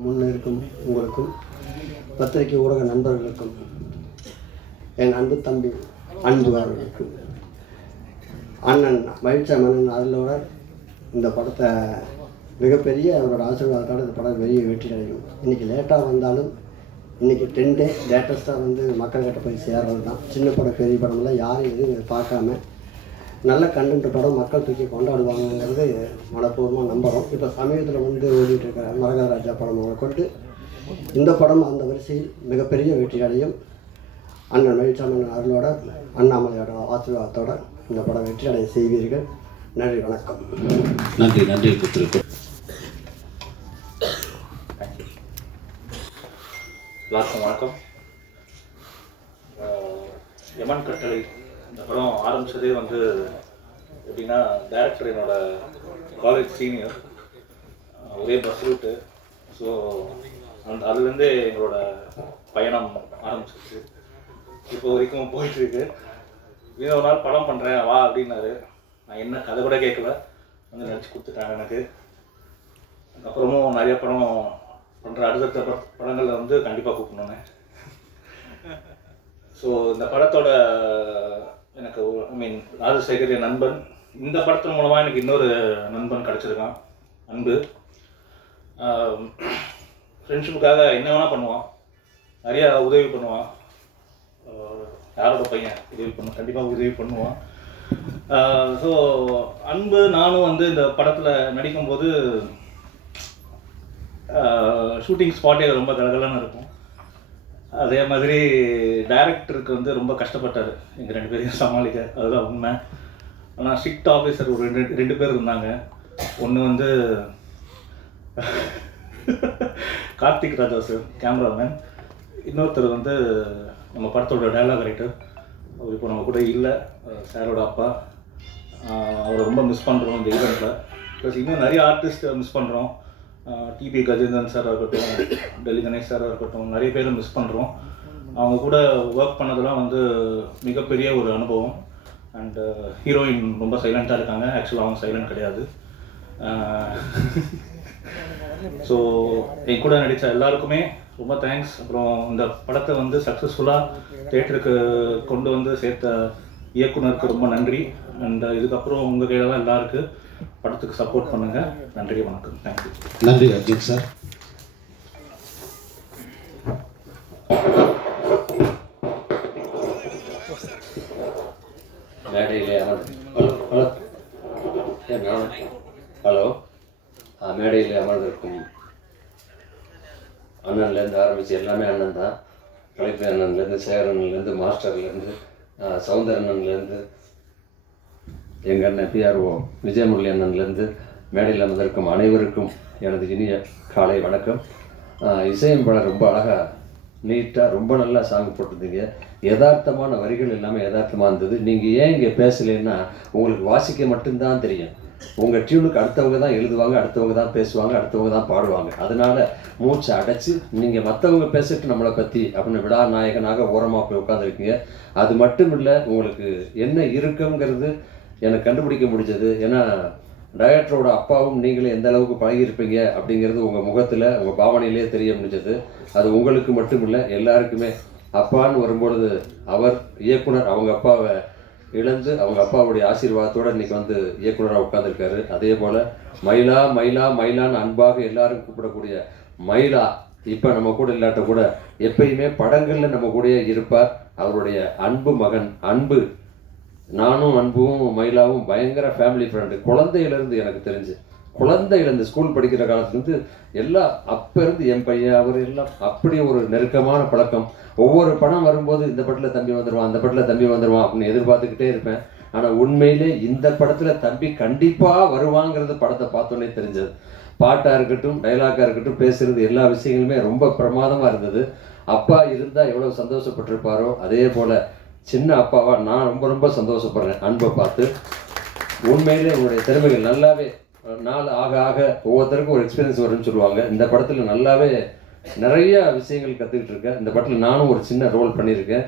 முன்னிருக்கும் உங்களுக்கும் பத்திரிகை ஊடக நண்பர்களுக்கும் என் அன்பு தம்பி அன்பு அவர்களுக்கும் அண்ணன் மகிழ்ச்சி மன்னன் அருளோட இந்த படத்தை மிகப்பெரிய அவரோட ஆசீர்வாதத்தோடு இந்த படம் பெரிய வெற்றி அடையும் இன்றைக்கி லேட்டாக வந்தாலும் இன்றைக்கி டென் டே லேட்டஸ்ட்டாக வந்து மக்கள்கிட்ட போய் சேர்றது தான் சின்ன படம் பெரிய படம்லாம் யாரும் எதுவும் பார்க்காம நல்ல கண்டென்ட் படம் மக்கள் தூக்கி கொண்டாடுவாங்கங்கிறது மனப்பூர்வமாக நம்புகிறோம் இப்போ சமீபத்தில் வந்து ஓடிட்டு இருக்கிற மரகத ராஜா படம் கொண்டு இந்த படம் அந்த வரிசையில் மிகப்பெரிய வெற்றி அடையும் அண்ணன் மகிழ்ச்சாமன் அருளோட அண்ணாமலையோட ஆசீர்வாதத்தோட இந்த படம் வெற்றி அடைய செய்வீர்கள். நன்றி வணக்கம். நன்றி நன்றி எல்லாருக்கும் வணக்கம். யமன் கட்டளை இந்த படம் ஆரம்பிச்சதே வந்து எப்படின்னா டேரக்டர் என்னோட காலேஜ் சீனியர் ஒரே பஸ் ரூட்டு ஸோ அந்த அதுலேருந்தே எங்களோட பயணம் ஆரம்பிச்சிருச்சு. இப்போ வரைக்கும் போயிட்டுருக்கு. இன்னும் ஒரு நாள் படம் பண்ணுறேன் வா அப்படின்னாரு. நான் என்ன கதை கூட கேட்கல. வந்து நினச்சி கொடுத்துட்டாங்க எனக்கு. அப்புறமும் நிறைய படம் பண்ணுற அடுத்தடுத்த பட படங்களில் வந்து கண்டிப்பாக கூப்பிடணுங்க ஸோ இந்த படத்தோட எனக்கு ஐ மீன் ராஜசேகர் என் நண்பன். இந்த படத்தின் மூலமாக எனக்கு இன்னொரு நண்பன் கிடச்சிருக்கான். அன்பு. ஃப்ரெண்ட்ஷிப்புக்காக என்ன வேணால் பண்ணுவான். நிறையா உதவி பண்ணுவான். யாரோட பையன் உதவி பண்ண கண்டிப்பாக உதவி பண்ணுவான். ஸோ அன்பு நானும் வந்து இந்த படத்தில் நடிக்கும்போது ஷூட்டிங் ஸ்பாட்டே ரொம்ப கலகலன்னு இருக்கும். அதே மாதிரி டைரக்டருக்கு வந்து ரொம்ப கஷ்டப்பட்டார். எங்கள் ரெண்டு பேரையும் சமாளிக்க. அதுதான் உண்மை. ஆனால் ஸ்ட்ரிக்ட் ஆஃபீஸர் ஒரு ரெண்டு ரெண்டு பேர் இருந்தாங்க. ஒன்று வந்து கார்த்திக் ராஜா சார் கேமராமேன் இன்னொருத்தர் வந்து நம்ம படத்தோட டைலாக் ரைட்டர் அவர் இப்போ நம்ம கூட இல்லை. சாரோட அப்பா. அவரை ரொம்ப மிஸ் பண்ணுறோம் இந்த ஈவெண்ட்டில் ப்ளஸ் இன்னும் நிறைய ஆர்டிஸ்ட்டை மிஸ் பண்ணுறோம் டிபி கஜேந்திரன் சாராக இருக்கட்டும் டெல்லி கணேஷ் சாராக இருக்கட்டும் நிறைய பேரை மிஸ் பண்ணுறோம் அவங்க கூட ஒர்க் பண்ணதெல்லாம் வந்து மிகப்பெரிய ஒரு அனுபவம். அண்டு ஹீரோயின் ரொம்ப சைலண்ட்டாக இருக்காங்க. ஆக்சுவலாக அவங்க சைலண்ட் கிடையாது. ஸோ என் கூட நடித்த எல்லாருக்குமே ரொம்ப தேங்க்ஸ் அப்புறம் இந்த படத்தை வந்து சக்ஸஸ்ஃபுல்லாக தேட்டருக்கு கொண்டு வந்து சேர்த்த இயக்குனருக்கு ரொம்ப நன்றி. அண்ட் இதுக்கப்புறம் உங்கள் கையில் தான் எல்லாம் இருக்கு படத்துக்கு சப்போர்ட் பண்ணுங்கள் நன்றி வணக்கம். தேங்க்யூ நன்றி அஜித் சார். மேடையிலே அமர்ந்து ஹலோ ஹலோ. ஏன் நான் ஹலோ. ஆ, மேடையிலே அமர்ந்திருக்கும் அண்ணன்லேருந்து ஆரம்பித்து எல்லாமே அண்ணன் தான் கலைப்பு அண்ணன்லேருந்து சேகரன்லேருந்து மாஸ்டர்லேருந்து சவுந்தரண்ணன்லேருந்து எங்கள் அண்ணன் பிஆர்ஓ விஜயமுரளி அண்ணன்லேருந்து மேடையில் அமர்ந்திருக்கும் அனைவருக்கும் எனது இனிய காலை வணக்கம். இசையும் இசையமைப்பாளர் ரொம்ப அழகாக நீட்டாக ரொம்ப நல்லா சாங் போட்டிருந்தீங்க. யதார்த்தமான வரிகள் எல்லாமே யதார்த்தமாக இருந்தது. நீங்கள் ஏன் இங்கே பேசலைன்னா உங்களுக்கு வாசிக்க மட்டும்தான் தெரியும். உங்கள் டியூனுக்கு அடுத்தவங்க தான் எழுதுவாங்க அடுத்தவங்க தான் பேசுவாங்க அடுத்தவங்க தான் பாடுவாங்க. அதனால மூச்சை அடைச்சி நீங்கள் மற்றவங்க பேசிட்டு நம்மளை பற்றி அப்படின்னு விடா நாயகனாக ஓரமாக போய் உட்காந்துருக்கீங்க அது மட்டும் இல்லை உங்களுக்கு என்ன இருக்குங்கிறது எனக்கு கண்டுபிடிக்க முடிஞ்சது. ஏன்னா டைரக்டரோட அப்பாவும் நீங்களும் எந்த அளவுக்கு பழகியிருப்பீங்க அப்படிங்கிறது உங்கள் முகத்தில் உங்கள் பாவனையிலே தெரிய முடிஞ்சது. அது உங்களுக்கு மட்டும் இல்லை எல்லாருக்குமே. அப்பான்னு வரும்பொழுது அவர் இயக்குனர் அவங்க அப்பாவை இழந்து அவங்க அப்பாவுடைய ஆசீர்வாதத்தோடு இன்னைக்கு வந்து இயக்குனராக உட்காந்துருக்காரு அதே போல் மயிலா மயிலா மயிலான்னு அன்பாக எல்லாரும் கூப்பிடக்கூடிய மயிலா இப்போ நம்ம கூட இல்லாட்ட கூட எப்பயுமே படங்களில் நம்ம கூடயே இருப்பார். அவருடைய அன்பு மகன் அன்பு. நானும் அன்பும் மயிலாவும் பயங்கர ஃபேமிலி ஃப்ரெண்டு குழந்தையிலேருந்து எனக்கு தெரிஞ்சு. குழந்தையிலேருந்து ஸ்கூல் படிக்கிற காலத்துலேருந்து எல்லாம் அப்போ இருந்து என் பையன் அவர் எல்லாம் அப்படி ஒரு நெருக்கமான பழக்கம். ஒவ்வொரு படம் வரும்போது இந்த படத்தில் தம்பி வந்துடுவான் அந்த படத்தில் தம்பி வந்துடுவான் அப்படின்னு எதிர்பார்த்துக்கிட்டே இருப்பேன். ஆனால் உண்மையிலே இந்த படத்தில் தம்பி கண்டிப்பாக வருவாங்கிறது படத்தை பார்த்தோன்னே தெரிஞ்சது. பாட்டாக இருக்கட்டும் டைலாக்காக இருக்கட்டும் பேசுகிறது எல்லா விஷயங்களுமே ரொம்ப பிரமாதமாக இருந்தது. அப்பா இருந்தால் எவ்வளோ சந்தோஷப்பட்டிருப்பாரோ அதே போல் சின்ன அப்பாவாக நான் ரொம்ப ரொம்ப சந்தோஷப்படுறேன் அன்பை பார்த்து. உண்மையிலே உங்களுடைய திறமைகள் நல்லாவே நாள் ஆக ஆக ஒவ்வொருத்தருக்கும் ஒரு எக்ஸ்பீரியன்ஸ் வரும்னு சொல்லுவாங்க. இந்த படத்தில் நல்லாவே நிறைய விஷயங்கள் கற்றுக்கிட்டு இருக்கேன் இந்த படத்தில் நானும் ஒரு சின்ன ரோல் பண்ணியிருக்கேன்.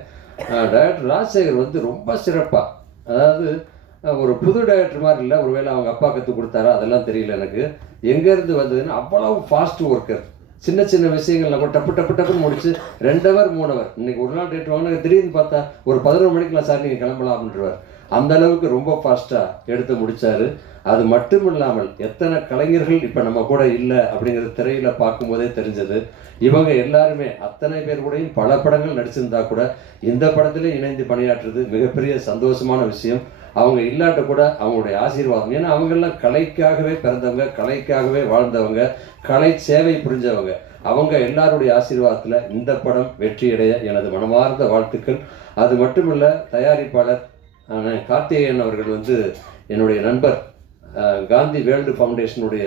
டைரக்டர் ராஜசேகர் வந்து ரொம்ப சிறப்பாக அதாவது ஒரு புது டைரக்டர் மாதிரி இல்லை. ஒருவேளை அவங்க அப்பா கற்றுக் கொடுத்தாரா? அதெல்லாம் தெரியல எனக்கு. எங்கேருந்து வந்ததுன்னா அவ்வளவு ஃபாஸ்ட் ஒர்க்கர் சின்ன சின்ன விஷயங்கள்லாம் கூட டப்பு டப்பு டப்புன்னு முடிச்சு ரெண்டு ஹவர் மூணு ஹவர் இன்னைக்கு ஒரு நாள் டேட் வாங்கினா திடீர்னு பார்த்தா ஒரு பதினொரு மணிக்கெல்லாம் சார் நீங்கள் கிளம்பலாம் அப்படின்றவர். அந்த அளவுக்கு ரொம்ப ஃபாஸ்ட்டாக எடுத்து முடிச்சாரு. அது மட்டும் இல்லாமல் எத்தனை கலைஞர்கள் இப்போ நம்ம கூட இல்லை அப்படிங்கிறது திரையில் பார்க்கும்போதே தெரிஞ்சது. இவங்க எல்லாருமே அத்தனை பேர் கூடயும் பல படங்கள் நடிச்சிருந்தா கூட இந்த படத்திலே இணைந்து பணியாற்றுறது மிகப்பெரிய சந்தோஷமான விஷயம். அவங்க இல்லாட்ட கூட அவங்களுடைய ஆசீர்வாதம். ஏன்னா அவங்கெல்லாம் கலைக்காகவே பிறந்தவங்க கலைக்காகவே வாழ்ந்தவங்க கலை சேவை புரிஞ்சவங்க. அவங்க எல்லாருடைய ஆசீர்வாதத்தில் இந்த படம் வெற்றியடைய எனது மனமார்ந்த வாழ்த்துக்கள். அது மட்டுமல்ல தயாரிப்பாளர் ஆனால் கார்த்திகேயன் அவர்கள் வந்து என்னுடைய நண்பர். காந்தி வேர்ல்டு ஃபவுண்டேஷனுடைய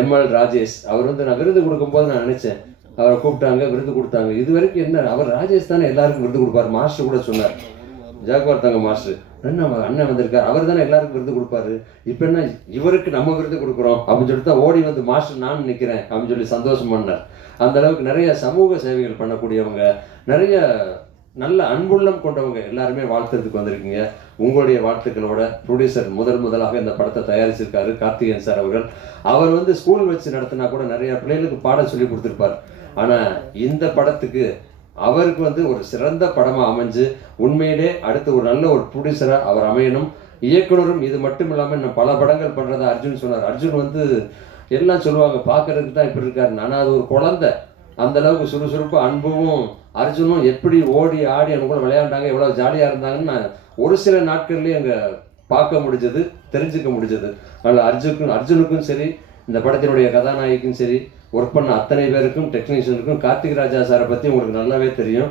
எம்எல் ராஜேஷ். அவர் வந்து நான் விருது கொடுக்கும்போது நான் நினச்சேன். அவரை கூப்பிட்டாங்க விருது கொடுத்தாங்க. இது வரைக்கும் என்ன அவர் ராஜேஷ் தானே எல்லாருக்கும் விருது கொடுப்பார்? மாஸ்டர் கூட சொன்னார். ஜாக்வார் தங்க மாஸ்டர். அண்ணன் அண்ணன் வந்திருக்கார். அவர் தானே எல்லாருக்கும் விருது கொடுப்பாரு. இப்போ என்ன இவருக்கு நம்ம விருது கொடுக்குறோம் அப்படின்னு சொல்லிட்டு தான் ஓடி வந்து மாஸ்டர் நான் நிற்கிறேன் அப்படின்னு சொல்லி சந்தோஷம் பண்ணார். அந்த அளவுக்கு நிறைய சமூக சேவைகள் பண்ணக்கூடியவங்க நிறைய நல்ல அன்புள்ளம் கொண்டவங்க எல்லாருமே வாழ்த்துறதுக்கு வந்திருக்கீங்க. உங்களுடைய வாழ்த்துக்களோட ப்ரொடியூசர் முதல் முதலாக இந்த படத்தை தயாரிச்சிருக்காரு கார்த்திகேயன் சார் அவர்கள். அவர் வந்து ஸ்கூல் வச்சு நடத்தினா கூட நிறைய பிள்ளைகளுக்கு பாடம் சொல்லி கொடுத்துருப்பார். ஆனால் இந்த படத்துக்கு அவருக்கு வந்து ஒரு சிறந்த படமாக அமைஞ்சு உண்மையிலே அடுத்து ஒரு நல்ல ஒரு ப்ரொடியூசராக அவர் அமையணும். இயக்குனரும் இது மட்டும் இல்லாமல் இன்னும் பல படங்கள் பண்ணுறதா அர்ஜுன் சொன்னார். அர்ஜுன் வந்து எல்லாம் சொல்லுவாங்க பார்க்கறதுக்கு தான் இப்படி இருக்காரு. ஆனால் அது ஒரு குழந்தை. அந்த அளவுக்கு சுறுசுறுப்பு அன்பும் அர்ஜுனும் எப்படி ஓடி ஆடி அவங்க கூட விளையாண்டாங்க எவ்வளோ ஜாலியாக இருந்தாங்கன்னு நான் ஒரு சில நாட்கள்லேயே அங்கே பார்க்க முடிஞ்சது தெரிஞ்சுக்க முடிஞ்சது. அதனால் அர்ஜுனுக்கும் அர்ஜுனுக்கும் சரி இந்த படத்தினுடைய கதாநாயகிக்கும் சரி ஒர்க் பண்ண அத்தனை பேருக்கும் டெக்னீஷியனுக்கும் கார்த்திக் ராஜா சாரை பற்றி உங்களுக்கு நல்லாவே தெரியும்.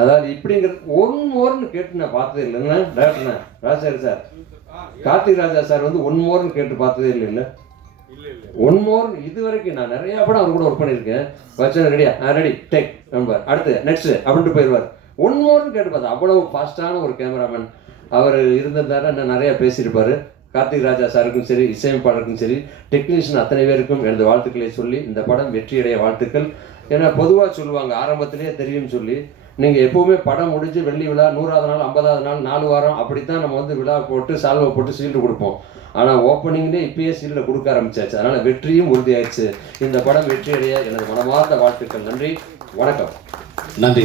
அதாவது இப்படிங்கிறது ஒன் மோர்னு கேட்டு நான் பார்த்ததே இல்லைன்னா டேரக்டர்ண்ணா ராஜசேகர் சார். கார்த்திக் ராஜா சார் வந்து ஒன் மோர்னு கேட்டு பார்த்ததே இல்லை இல்லை. ஒன் மோர் இது வரைக்கும் நான் நிறைய படம் அவர் கூட ஒர்க் பண்ணியிருக்கேன். வச்சு ரெடியா நான் ரெடி டேக் நம்பர் அடுத்து நெக்ஸ்ட் அப்படின்ட்டு போயிடுவார். ஒன் மோர்னு கேட்டு பார்த்தா அவ்வளவு ஃபாஸ்டான ஒரு கேமராமேன் அவர் இருந்திருந்தாரு நான் நிறைய பேசியிருப்பாரு. கார்த்திக் ராஜா சாருக்கும் சரி இசையமைப்பாளருக்கும் சரி டெக்னீஷியன் அத்தனை பேருக்கும் எனது வாழ்த்துக்களை சொல்லி இந்த படம் வெற்றியடைய வாழ்த்துக்கள். ஏன்னா பொதுவாக சொல்லுவாங்க ஆரம்பத்திலேயே தெரியும்னு சொல்லி நீங்கள் எப்போவுமே படம் முடிஞ்சு வெள்ளி விழா நூறாவது நாள் ஐம்பதாவது நாள் நாலு வாரம் அப்படித்தான் நம்ம வந்து விழா போட்டு சால்வை போட்டு சீல்டு கொடுப்போம். ஆனால் ஓப்பனிங்லேயே இப்பயே சீல்டை கொடுக்க ஆரம்பிச்சாச்சு. அதனால் வெற்றியும் உறுதியாயிடுச்சு. இந்த படம் வெற்றியடைய எனது மனமார்ந்த வாழ்த்துக்கள். நன்றி. வணக்கம். நன்றி.